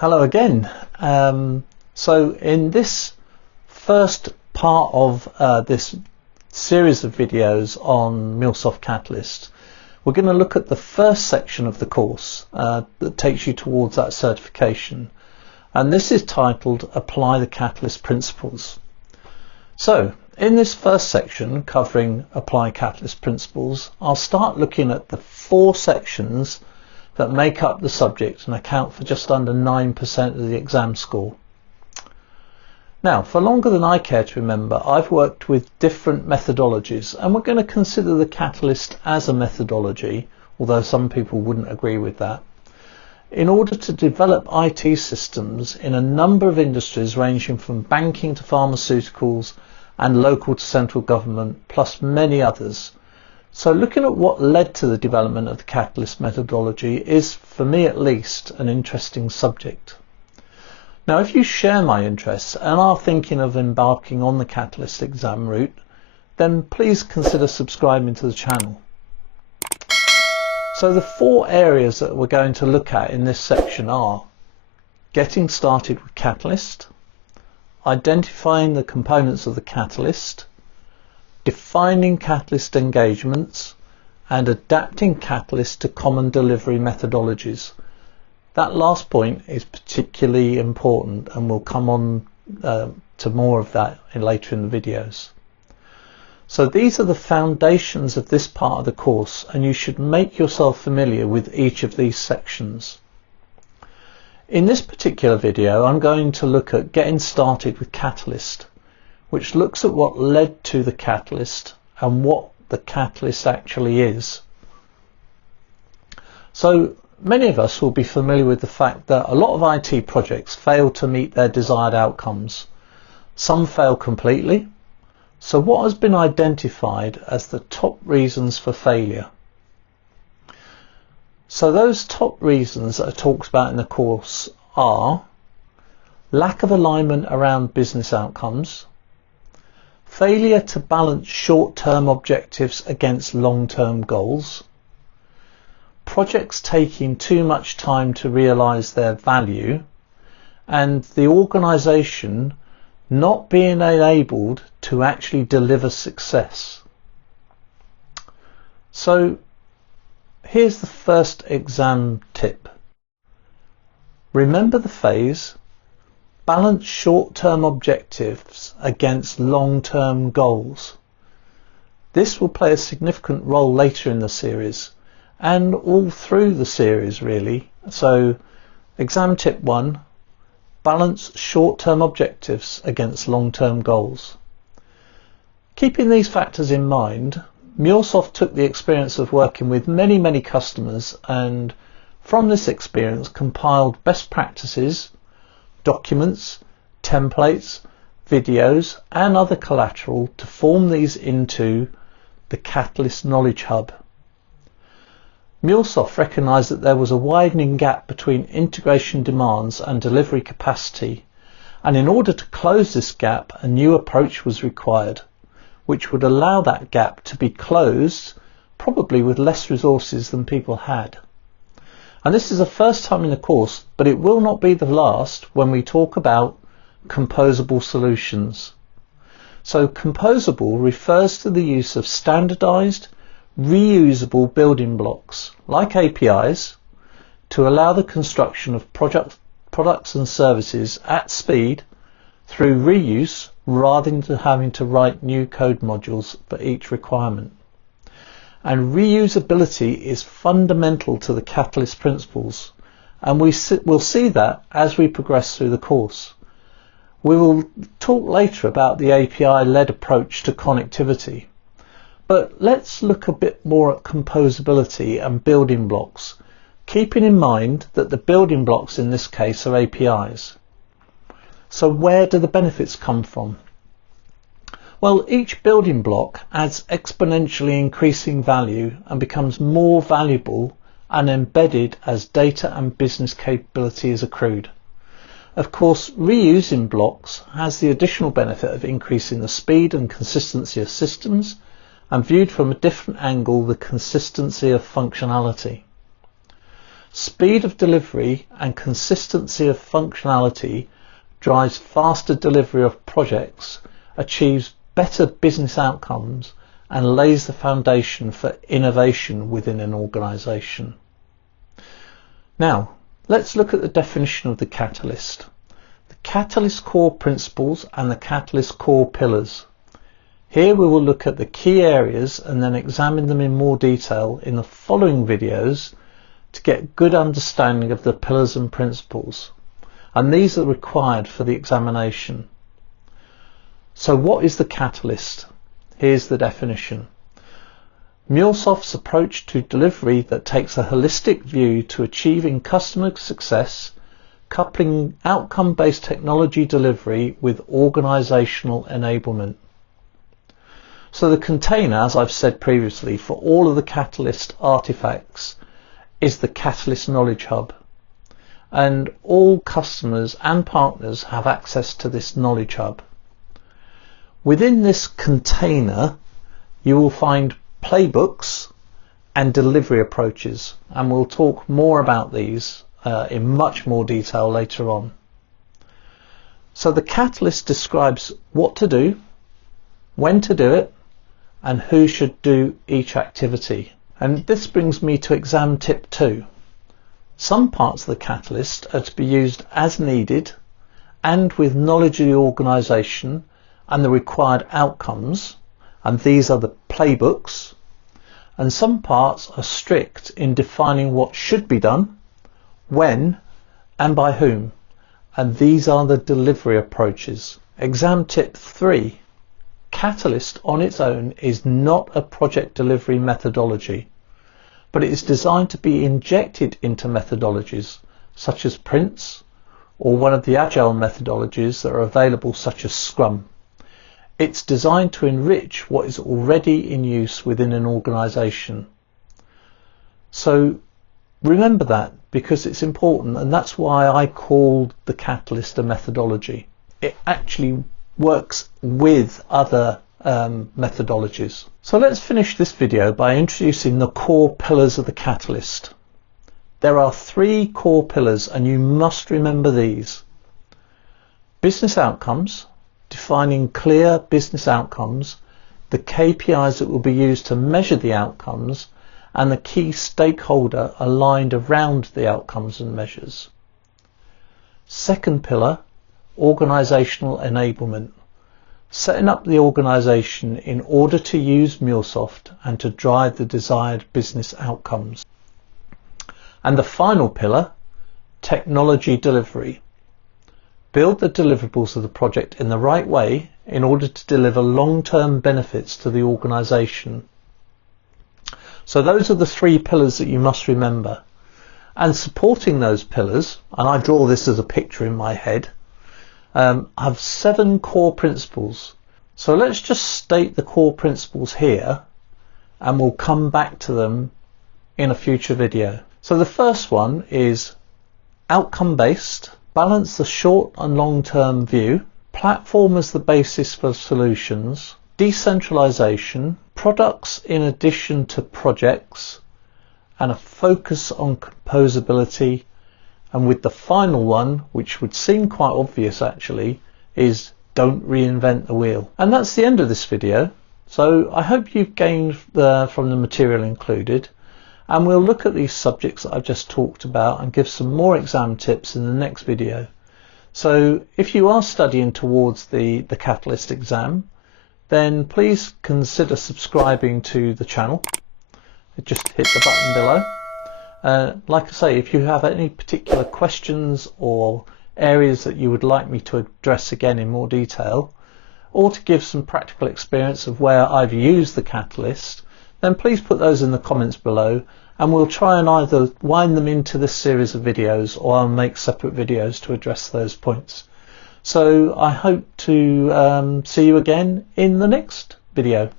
Hello again. So in this first part of this series of videos on MuleSoft Catalyst, we're going to look at the first section of the course that takes you towards that certification. And this is titled Apply the Catalyst Principles. So in this first section covering Apply Catalyst Principles, I'll start looking at the 4 sections that make up the subject and account for just under 9% of the exam score. Now, for longer than I care to remember, I've worked with different methodologies, and we're going to consider the Catalyst as a methodology, although some people wouldn't agree with that, in order to develop IT systems in a number of industries ranging from banking to pharmaceuticals and local to central government, plus many others. So looking at what led to the development of the Catalyst methodology is, for me at least, an interesting subject. Now, if you share my interests and are thinking of embarking on the Catalyst exam route, then please consider subscribing to the channel. So the 4 areas that we're going to look at in this section are getting started with Catalyst, identifying the components of the Catalyst, defining Catalyst engagements, and adapting Catalyst to common delivery methodologies. That last point is particularly important, and we'll come on to more of that later in the videos. So these are the foundations of this part of the course, and you should make yourself familiar with each of these sections. In this particular video, I'm going to look at getting started with Catalyst, which looks at what led to the Catalyst and what the Catalyst actually is. So many of us will be familiar with the fact that a lot of IT projects fail to meet their desired outcomes. Some fail completely. So what has been identified as the top reasons for failure? So those top reasons that are talked about in the course are lack of alignment around business outcomes, failure to balance short-term objectives against long-term goals, projects taking too much time to realise their value, and the organisation not being enabled to actually deliver success. So here's the first exam tip. Remember the phase balance short-term objectives against long-term goals. This will play a significant role later in the series and all through the series really. So exam tip 1, balance short-term objectives against long-term goals. Keeping these factors in mind, MuleSoft took the experience of working with many customers, and from this experience compiled best practices, documents, templates, videos and other collateral to form these into the Catalyst Knowledge Hub. MuleSoft recognised that there was a widening gap between integration demands and delivery capacity, and in order to close this gap a new approach was required, which would allow that gap to be closed probably with less resources than people had. And this is the first time in the course, but it will not be the last when we talk about composable solutions. So composable refers to the use of standardized, reusable building blocks, like APIs, to allow the construction of products and services at speed through reuse rather than having to write new code modules for each requirement. And reusability is fundamental to the Catalyst principles, and we'll see that as we progress through the course. We will talk later about the API-led approach to connectivity, but let's look a bit more at composability and building blocks, keeping in mind that the building blocks in this case are APIs. So where do the benefits come from? Well, each building block adds exponentially increasing value and becomes more valuable and embedded as data and business capability is accrued. Of course, reusing blocks has the additional benefit of increasing the speed and consistency of systems, and viewed from a different angle, the consistency of functionality. Speed of delivery and consistency of functionality drives faster delivery of projects, achieves better business outcomes, and lays the foundation for innovation within an organisation. Now, let's look at the definition of the Catalyst. The Catalyst core principles and the Catalyst core pillars. Here we will look at the key areas and then examine them in more detail in the following videos to get good understanding of the pillars and principles. And these are required for the examination. So what is the Catalyst? Here's the definition. MuleSoft's approach to delivery that takes a holistic view to achieving customer success, coupling outcome-based technology delivery with organizational enablement. So the container, as I've said previously, for all of the Catalyst artifacts is the Catalyst Knowledge Hub. And all customers and partners have access to this Knowledge Hub. Within this container, you will find playbooks and delivery approaches, and we'll talk more about these in much more detail later on. So the Catalyst describes what to do, when to do it, and who should do each activity. And this brings me to exam tip 2. Some parts of the Catalyst are to be used as needed and with knowledge of the organisation and the required outcomes, and these are the playbooks, and some parts are strict in defining what should be done, when, and by whom, and these are the delivery approaches. Exam tip 3. Catalyst on its own is not a project delivery methodology, but it is designed to be injected into methodologies such as Prince or one of the agile methodologies that are available such as Scrum. It's designed to enrich what is already in use within an organisation. So remember that, because it's important, and that's why I called the Catalyst a methodology. It actually works with other methodologies. So let's finish this video by introducing the core pillars of the Catalyst. There are 3 core pillars, and you must remember these. Business outcomes, defining clear business outcomes, the KPIs that will be used to measure the outcomes, and the key stakeholder aligned around the outcomes and measures. Second pillar, organizational enablement, setting up the organization in order to use MuleSoft and to drive the desired business outcomes. And the final pillar, technology delivery, build the deliverables of the project in the right way in order to deliver long-term benefits to the organization. So those are the 3 pillars that you must remember. And supporting those pillars, and I draw this as a picture in my head, have 7 core principles. So let's just state the core principles here, and we'll come back to them in a future video. So the first one is outcome-based, balance the short and long-term view, platform as the basis for solutions, decentralization, products in addition to projects, and a focus on composability. And with the final one, which would seem quite obvious actually, is don't reinvent the wheel. And that's the end of this video. So I hope you've gained from the material included, and we'll look at these subjects that I've just talked about and give some more exam tips in the next video. So if you are studying towards the Catalyst exam, then please consider subscribing to the channel. Just hit the button below. Like I say, if you have any particular questions or areas that you would like me to address again in more detail, or to give some practical experience of where I've used the Catalyst, then please put those in the comments below, and we'll try and either wind them into this series of videos, or I'll make separate videos to address those points. So I hope to see you again in the next video.